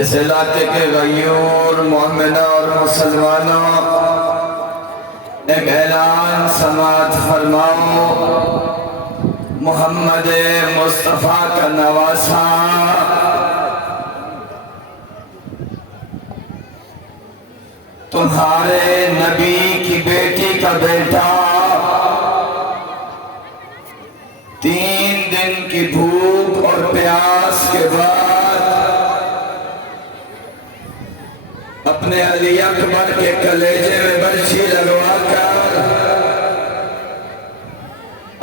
اس علاقے کے غیور مومنہ اور مسلمانوں، ایک اعلان سماعت فرماؤ۔ محمد مصطفیٰ کا نواسا تمہارے نبی کی بیٹی کا بیٹا 3 دن کی بھوک اور پیاس کے بعد اپنے علی اکبر کے کلیجے میں برچھی لگوا کر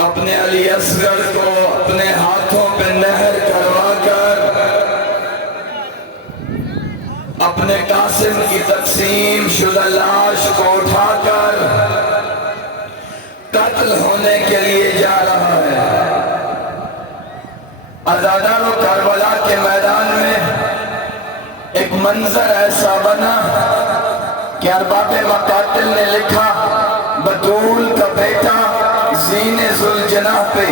اپنے علی اصغر کو اپنے ہاتھوں پہ نہر کروا کر اپنے قاسم کی تقسیم شدہ لاش کو اٹھا کر قتل ہونے کے لیے جا رہا ہے۔ عزادارو، کربلا کے میدان میں ایک منظر ایسا بنا کہ ارباب مقاتل نے لکھا، بطول کا بیٹا زین ذوالجناح پہ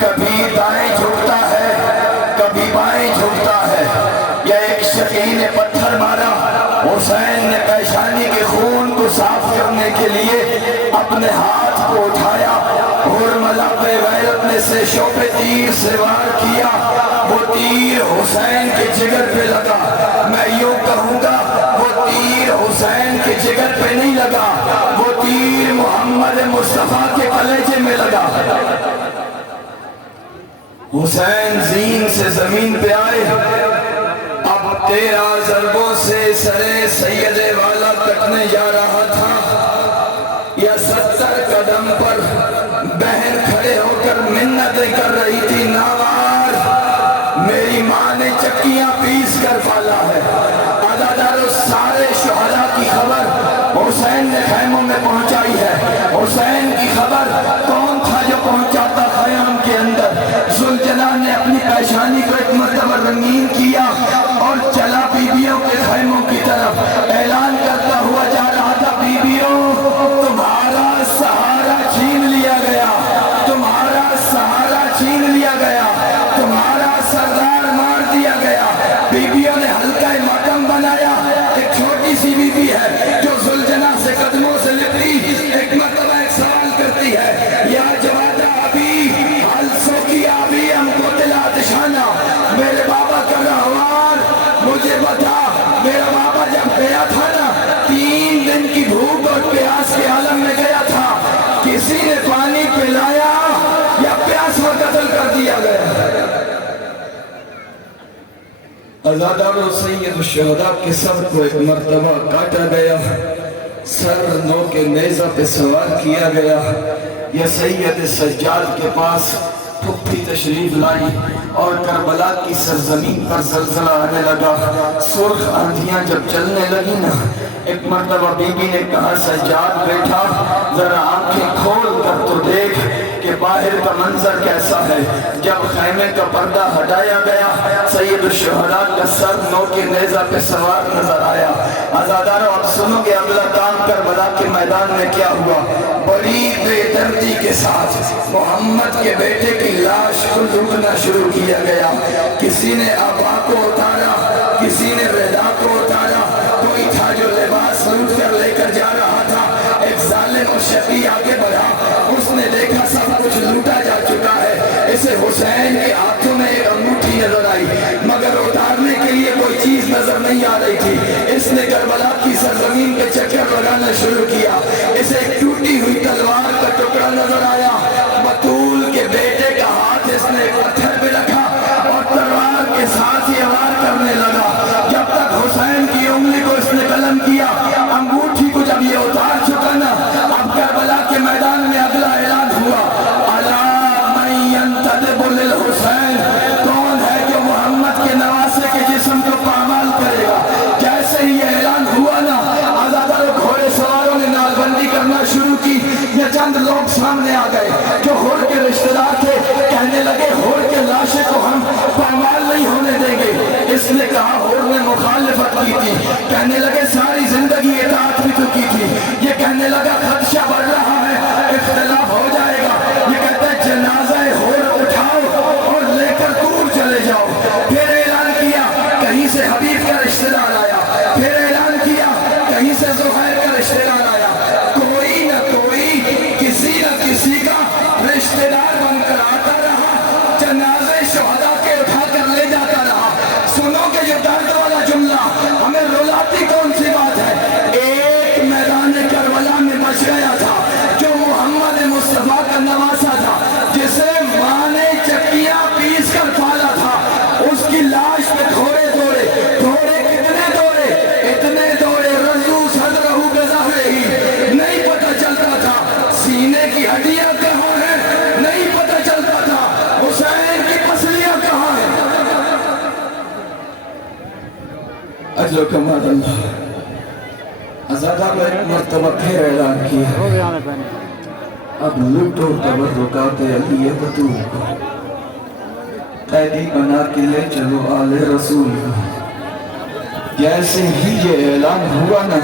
کبھی دائیں جھکتا ہے کبھی بائیں جھکتا ہے۔ یا ایک شقی نے پتھر مارا، حسین نے پیشانی کے خون کو صاف کرنے کے لیے اپنے ہاتھ کو اٹھایا، حرملہ پہ غیرت نے سے شوپ تیر سے وار کیا، وہ تیر حسین کے جگر پہ لگا۔ میں یوں کہوں گا وہ تیر حسین کے جگر پہ نہیں لگا، وہ تیر محمد مصطفیٰ کے کلیجے میں لگا۔ حسین زین سے زمین پہ آئے، اب 13 ضربوں سے سرے سید والا کٹنے جا رہا تھا۔ یا 70 قدم پر بہن کھڑے ہو کر منتیں کر رہی تھی، ناوار میری ماں نے چکیاں پیس کر پالا ہے۔ عزادارو، سارے شہداء کی خبر حسین نے خیموں میں پہنچائی ہے۔ حسین کی خبر کون تھا جو پہنچاتا خیام کے اندر؟ ذوالجناح نے اپنی پیشانی کو ایک مرتبہ رنگین کیا اور چلا بیویوں کے خیموں کی طرف، اعلان کرتا ہوا جا رہا تھا، بیویوں تمہارا سہارا چھین لیا گیا، تمہارا سہارا چھین لیا گیا، تمہارا سردار مار دیا گیا۔ بیویوں نے حلقہ ماتم بنایا۔ ایک چھوٹی سی بیوی ہے جو ذوالجناح سے قدموں سے لپٹی ایک مرتبہ ایک سوال کرتی ہے، یا جوادہ ابھی حل سو کیا ابھی ہم کو دلا دشانہ، میرے بابا کا رہوار مجھے بتا، میرا بابا جب گیا تھا نا 3 دن کی بھوک اور پیاس کے عالم میں گیا تھا، کسی نے پانی پلایا یا پیاس میں قتل کر دیا گیا؟ عزادارو، سید الشہداء کے سر کو ایک مرتبہ کاٹا گیا، سر نو کے نیزہ پہ سوار کیا گیا۔ یا سید سجاد کے پاس پھپھی تشریف لائی اور کربلا کی سرزمین پر زلزلہ آنے لگا۔ سرخ آندھیاں جب چلنے لگی نا، ایک مرتبہ بی بی نے کہا، سجاد بیٹھا ذرا آنکھیں کھول کر تو دیکھ کہ باہر کا منظر کیسا ہے۔ جب خیمے کا پردہ ہٹایا گیا، سید الشہداء کا سر نو کے نیزہ پہ سوار نظر آیا۔ عزادارو، اب سنو گے اگلا کام کربلا کے میدان میں کیا ہوا۔ بڑی بے دردی کے ساتھ محمد کے بیٹے کی لاش کو لوٹنا شروع کیا گیا۔ کسی نے آبا کو اتارا، کسی نے رضا کو اتارا، کوئی تھا جو لباس لوٹ کر لے کر جا رہا تھا۔ ایک ظالم اور شقی آگے بڑھا، اس نے دیکھا سب کچھ لوٹا جا چکا ہے۔ اسے حسین کے ہاتھوں میں ایک انگوٹھی نظر آئی، مگر اتارنے کے لیے کوئی چیز نظر نہیں آ رہی تھی۔ اس نے کربلا کی سرزمین کے چکر لگانا شروع کیا۔ اسے ایک ٹوٹی ہوئی تلوار کا ٹکڑا نظر آیا، بطول کے بیٹے کا ہاتھ اس نے پتھر پہ رکھا اور تلوار کے ساتھ ہی وار کرنے لگا۔ جب تک حسین کی انگلی کو اس نے قلم کیا، انگوٹھی کو جب یہ اتار چکا نا، اب کربلا کے میدان میں اگلا اعلان ہوا، الا من ينتدب للحسین، کون ہے جو محمد کے نواسے کے جسم کو پامال کرے گا؟ جیسے ہی یہ اعلان ہوا نا، عزادارو، گھوڑے سواروں نے نال بندی کرنا شروع کی۔ یہ چند لوگ سامنے آ گئے جو ہور کے رشتہ دار تھے، کہنے لگے ہور کے لاشے کو ہم پامال نہیں ہونے دیں گے۔ اس نے کہا، ہور نے مخالفت کی تھی، کہنے لگے ساری زندگی اطاعت بھی تو کی تھی۔ یہ کہنے لگا خدشہ بڑھ رہا ہے، اختلاف ہو جائے گا۔ یہ کہتا ہے جنازہ ہور اٹھاؤ اور لے کر دور چلے جاؤ۔ پھر اعلان کیا، کہیں سے حبیب کا رشتہ یہ درد والا جملہ ہمیں رلاتی کون سی بات ہے؟ ایک میدان کربلا میں بچ گیا تھا جو محمد مصطفیٰ کا نواسا تھا، جسے ماں نے چکیاں پیس کر پالا تھا، اس کی لاش پہ تھوڑے دوڑے کتنے دوڑے، اتنے دوڑے رضو صدرہ بظہرہ ہی، نہیں پتہ چلتا تھا سینے کی ہڈیاں کہاں ہیں، نہیں پتہ چلتا تھا حسین کی پسلیاں کہاں ہیں۔ اجل کمال اللہ آزادہ میں ایک مرتبہ پھر اعلان کیا، اب لٹو تبرکات علی بطول کو، قیدی بنا کے لے چلو آل رسول کو۔ جیسے ہی یہ اعلان ہوا نا،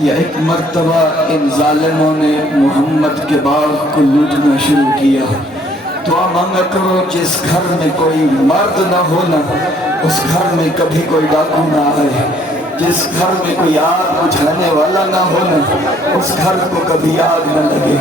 یہ ایک مرتبہ ان ظالموں نے محمد کے باغ کو لوٹنا شروع کیا۔ دعا مانگا کرو جس گھر میں کوئی مرد نہ ہونا اس گھر میں کبھی کوئی ڈاکو نہ آئے، جس گھر میں کوئی آگ بجھانے والا نہ ہونا اس گھر کو کبھی آگ نہ لگے۔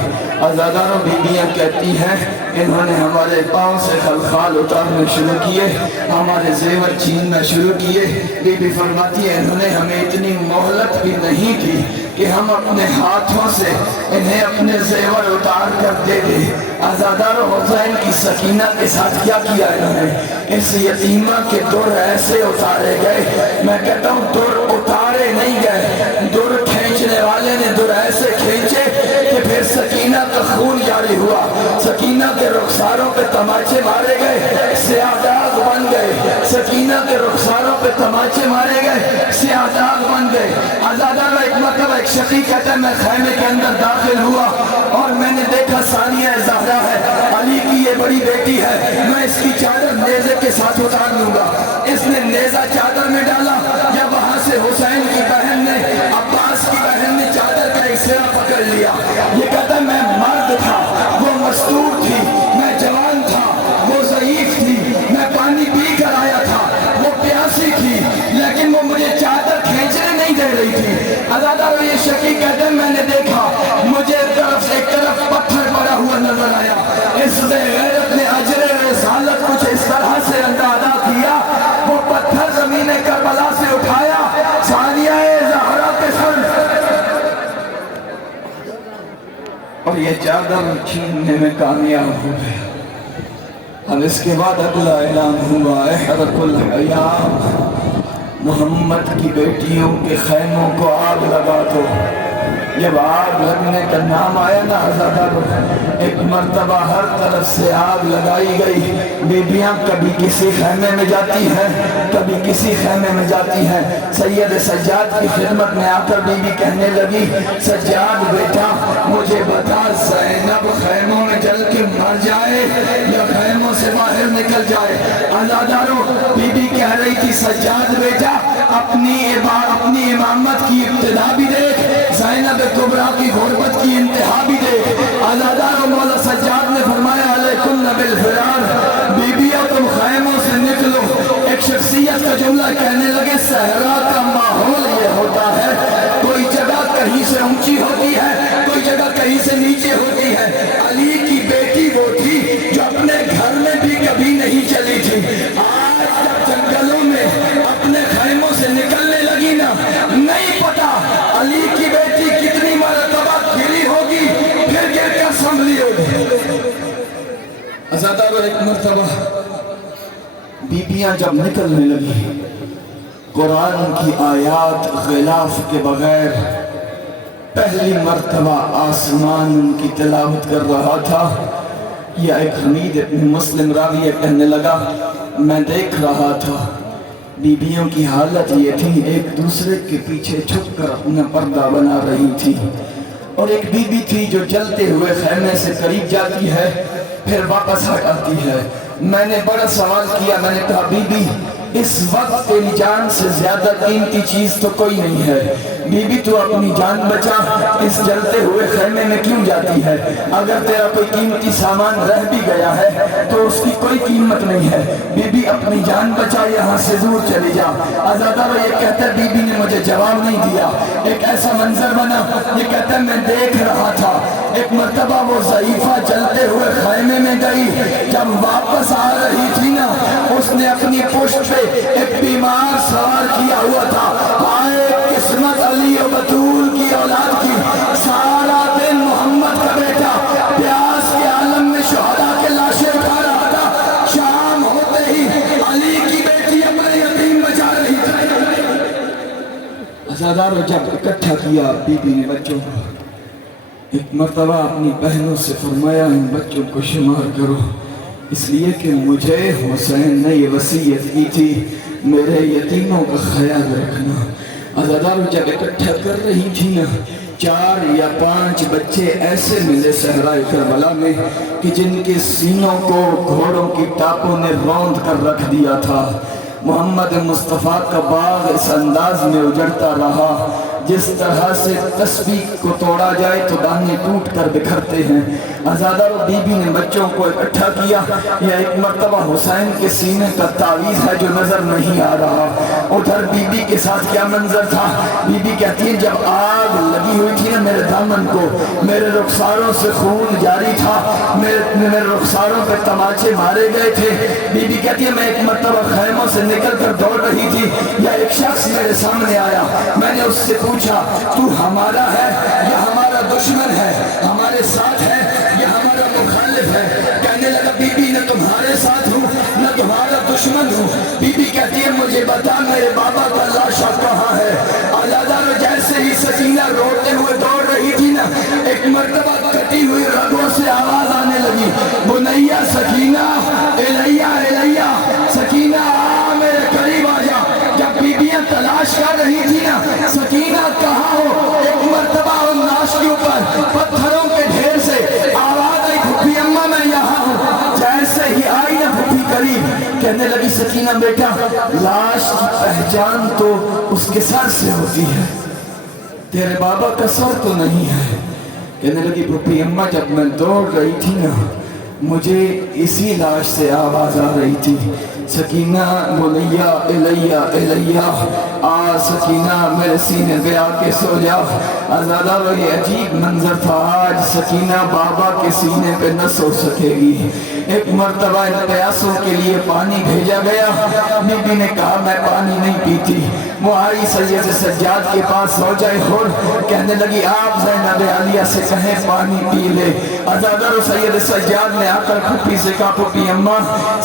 آزادانوں بیویاں کہتی ہیں انہوں نے ہمارے پاؤں سے خلخال اتارنا شروع کیے، ہمارے زیور چھیننا شروع کیے۔ بی بی فرماتی ہے انہوں نے ہمیں اتنی مہلت بھی نہیں دی کہ ہم اپنے ہاتھوں سے انہیں اپنے زیور اتار کر دے دیں۔ آزادانوں حسین کی سکینہ کے ساتھ کیا کیا انہوں نے؟ اس یتیمہ کے در ایسے اتارے گئے، میں کہتا ہوں در اتارے نہیں گئے، در کھینچنے والے نے در ایسے کھینچے کہ پھر سکینہ کا خون جاری ہوا، سکینہ کے رخساروں پہ تماچے مارے گئے، سیاہ داغ بن گئے، سکینہ کے رخساروں پہ تماچے مارے گئے، سیاہ داغ بن گئے۔ آزادانہ ایک مرتبہ ایک شقی کہتا ہے میں خیمے کے اندر داخل ہوا اور میں نے دیکھا ثانیہ زہرا ہے، علی کی یہ بڑی بیٹی ہے، میں اس کی چادر نیزے کے ساتھ اتار لوں گا۔ اس نے نیزہ چادر میں ڈالا، یا وہاں سے حسین کی بہن نے، عباس کی بہن نے چادر کا ایک سرا پکڑ لیا۔ یہ کہتا ہے میں مرد تھا، وہ مستور تھی، میں جوان تھا، وہ ضعیف تھی، میں پانی پی کر آیا تھا، وہ پیاسی تھی، لیکن وہ مجھے چادر کھینچنے نہیں دے رہی تھی۔ آزادہ یہ شقی کہتے ہیں میں نے دیکھا مجھے ایک طرف پتھر پڑا ہوا نظر آیا، اس بے غیرت نے اجر رسالت کچھ اس طرح سے اندازہ کیا، وہ پتھر زمین کربلا سے اٹھایا ثانیہ زہرا کے سر اور یہ چادر چھیننے میں کامیاب ہو گیا۔ اب اس کے بعد اگلا اعلان ہوا احرق الحیام، محمد کی بیٹیوں کے خیموں کو آگ لگا دو۔ جب آگ لگنے کا نام آیا نا آزادانوں، ایک مرتبہ ہر طرف سے آگ لگائی گئی۔ بیبیاں کبھی کسی خیمے میں جاتی ہیں، کبھی کسی خیمے میں جاتی ہیں۔ سید سجاد کی خدمت میں آ کر بی بی کہنے لگی سجاد بیٹا مجھے بتا زینب خیموں میں جل کے مر جائے یا خیموں سے باہر نکل جائے؟ آزادانوں بی بی کہہ رہی تھی سجاد بیٹا اپنی امامت کی ابتدا بھی دیکھ، زینب کبریٰ کی غربت کی انتہا بھی دیکھ۔ آزادانوں مولا سجاد نے فرمایا علیکن بالفرار، بیبیاں تم خیموں سے نکلو۔ ایک شخصیت کا جملہ کہنے لگے صحرا کا ماحول یہ ہوتا ہے، کوئی جگہ کہیں سے اونچی ہوتی ہے، کوئی جگہ کہیں سے نیچے ہوتی ہے۔ علی کی بیٹی وہ تھی جو اپنے گھر میں بھی کبھی نہیں چلی تھی، آج جب جنگلوں میں اپنے خیموں سے نکلنے لگی نا، نہیں پتا علی کی بیٹی کتنی مرتبہ گری ہوگی پھر گر کر سنبھلی ہوگی۔ آزادانوں ایک مرتبہ بیبیاں جب نکلنے لگی، قرآن کی آیات غلاف کے بغیر پہلی مرتبہ آسمان ان کی تلاوت کر رہا تھا۔ یا ایک حمید ابن مسلم راوی کہنے لگا میں دیکھ رہا تھا بیبیوں کی حالت یہ تھی ایک دوسرے کے پیچھے چھپ کر اپنا پردہ بنا رہی تھی، اور ایک بی بی تھی جو جلتے ہوئے خیمے سے قریب جاتی ہے پھر واپس ہٹ آتی ہے۔ میں نے بڑا سوال کیا، میں نے کہا بی بی اس وقت تیری جان سے زیادہ قیمتی چیز تو کوئی نہیں ہے، بی بی تو اپنی جان بچا، اس جلتے ہوئے خیمے میں کیوں جاتی ہے؟ اگر تیرا کوئی قیمتی سامان رہ بھی گیا ہے تو اس کی کوئی قیمت نہیں ہے، بی بی اپنی جان بچا، یہاں سے دور چلی جا۔ عزادارو یہ کہتا ہے بی بی نے مجھے جواب نہیں دیا۔ ایک ایسا منظر بنا، یہ کہتا ہے میں دیکھ رہا تھا، ایک مرتبہ وہ ضعیفہ جلتے ہوئے خیمے میں گئی، جب واپس آ رہی تھی نا، اس نے اپنی پشت پہ ایک بیمار سوار کیا ہوا تھا۔ آئے قسمت علی و بطول کی اولاد کی، سارا دن محمد کا بیٹا پیاس کے عالم میں شہداء کے لاشیں اٹھا رہا تھا، شام ہوتے ہی علی کی بیٹی اپنے یتیم بچا رہی تھی۔ عزادارو جب اکٹھا کیا بی بی نے بچوں کو، ایک مرتبہ اپنی بہنوں سے فرمایا ان بچوں کو شمار کرو، اس لیے کہ مجھے حسین نے یہ وصیت کی تھی میرے یتیموں کا خیال رکھنا۔ عزادارو جب اکٹھا کر رہی تھی نا، 4 یا 5 بچے ایسے ملے صحرائے کربلا میں کہ جن کے سینوں کو گھوڑوں کی ٹاپوں نے روند کر رکھ دیا تھا۔ محمد مصطفیٰ کا باغ اس انداز میں اجڑتا رہا جس طرح سے تسبیح کو توڑا جائے تو دانے ٹوٹ کر بکھرتے ہیں۔ عزادارو بی بی نے بچوں کو اکٹھا کیا، یا ایک مرتبہ حسین کے سینے کا تعویذ ہے جو نظر نہیں آ رہا۔ ادھر بی بی کے ساتھ کیا منظر تھا؟ بی بی کہتی ہے جب آگ لگی ہوئی تھی نا میرے دامن کو، میرے رخساروں سے خون جاری تھا، میرے رخساروں پہ تماچے مارے گئے تھے۔ بی بی کہتی ہے میں ایک مرتبہ خیموں سے نکل کر دوڑ رہی تھی، یا ایک شخص میرے سامنے آیا، میں نے اس سے پوچھا تو ہمارا ہے یا ہمارا دشمن ہے، ہمارے ساتھ ہے یا ہمارا مخالف ہے؟ کہنے لگا بی بی نہ تمہارے ساتھ ہوں نہ تمہارا دشمن ہوں۔ بی بی کہتی ہے مجھے بتا میرے بابا کا لاشا کہاں ہے؟ عزادارو جیسے ہی سکینہ روتے ہوئے دوڑ رہی تھی نا، ایک مرتبہ کٹی ہوئی رگوں سے آواز آنے لگی، بنیا سکینہ الیہ الیہ، سکینہ آ میرے قریب آ جا۔ جب بیبیاں تلاش کر رہی تھی نا سکینہ کہاں ہو، ایک مرتبہ ان لاش کے اوپر پتھروں کے ڈھیر سے آواز آئی پھوپھی اماں میں یہاں ہوں۔ جیسے ہی آئی نا پھوپھی قریب، کہنے لگی سکینہ بیٹا لاش کی پہچان تو اس کے سر سے ہوتی ہے، تیرے بابا کا سر تو نہیں ہے۔ کہنے لگی پھوپھی اماں جب میں دوڑ رہی تھی نا مجھے اسی لاش سے آواز آ رہی تھی، سکینہ بنیا الیہ الیہ، آ سکینہ میرے سینے پہ آ کے سو جا۔ عزادارو یہ عجیب منظر تھا، آج سکینہ بابا کے سینے پہ نہ سو سکے گی۔ ایک مرتبہ ان پیاسوں کے لیے پانی بھیجا گیا، بی بی نے کہا میں پانی نہیں پیتی۔ وہ آئی سید سجاد کے پاس زوجہ خود، کہنے لگی آپ زینب عالیہ سے کہیں پانی پی لے۔ عزادارو سید سجاد نے آ کر پھوپھی سے کہا پھوپھی اماں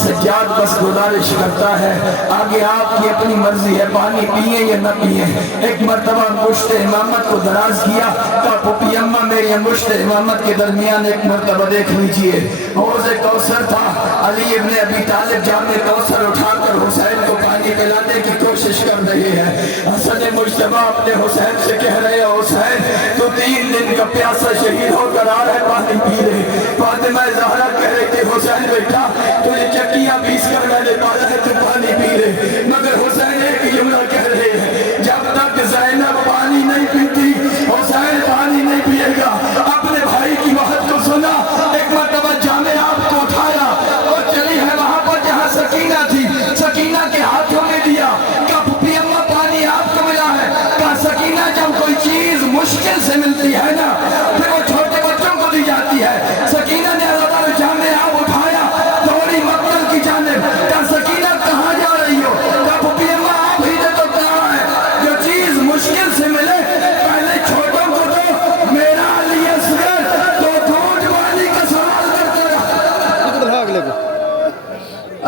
سجاد بس گزارش کرتا ہے، آگے آپ کی اپنی مرضی ہے، پانی پیئے یا نہ پیئے۔ ایک مرتبہ انگشت امامت کو دراز کیا، کہا پھوپھی اماں میری انگشت امامت کے درمیان ایک مرتبہ دیکھ لیجئے، حوض کوثر تھا، علی ابن ابی طالب جام کوثر اٹھا کر حسین کو پانی پلانے کی کوشش کر رہے ہیں۔ حسن مجتبیٰ اپنے حسین سے کہہ رہے ہیں حسین تو 3 دن کا پیاسا شہید ہو کر آ رہے پانی پی لے۔ فاطمہ زہرا کہہ رہے کہ حسین بیٹا تجھے چکیاں پیس کر میں نے پالا ہے تو پانی پی لے، مگر حسین ایک جملہ کہہ رہے ہیں جب تک زینب پانی نہیں پیتی حسین پانی نہیں پیے گا۔ اپنے بھائی کی بات کو سنا، ایک مرتبہ جامع آپ کو اٹھایا اور چلی ہے وہاں پر جہاں سکینہ تھی، سکینہ کے ہاتھوں میں دیا، کہا پھوپھی اماں پانی آپ کو ملا ہے۔ کہا سکینہ جب کوئی چیز مشکل سے ملتی ہے نا پھر وہ چھوٹے بچوں کو دی جاتی ہے۔ سکینہ نے عزادارو جامع آپ اٹھایا دوڑی مقتل کی جانب، کہا سکینہ کہاں جا رہی ہو؟ کہا پھوپھی اماں آپ ہی نے تو کہا ہے جو چیز مشکل سے ملے پہلے چھوٹوں کو دو، میرا علی اصغر تو دودھ والی کا سوال کرتے رہا۔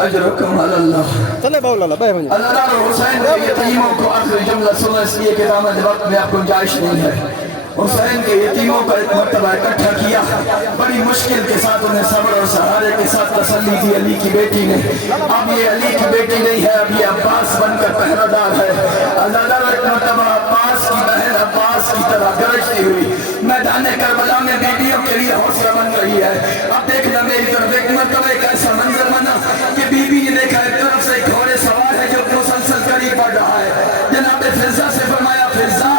اجرکم اللہ اللہ حسین کے یتیموں کو آخری جملہ سنا، اس لیے کہ دامن وقت میں آپ گنجائش نہیں ہے۔ حسین کے یتیموں کا ایک مرتبہ اکٹھا کیا، بڑی مشکل کے ساتھ انہیں صبر اور سہارے کے ساتھ تسلی دی علی کی بیٹی نے۔ اب یہ علی کی بیٹی نہیں ہے، اب یہ عباس بن کر پہرہ دار ہے۔ عزادارو ایک مرتبہ عباس کی بہن عباس کی طرح گرجتی ہوئی میدان کربلا میں بیٹیوں کے لیے حوصلہ بن رہی ہے۔ اب دیکھنا میری طرف، ایک مرتبہ ایک ایسا منظر بنا کہ بی بی نے دیکھا ایک طرف سے ایک گھوڑے سوار ہے جو مسلسل قریب بڑھ رہا ہے۔ جناب فضہ سے فرمایا فضہ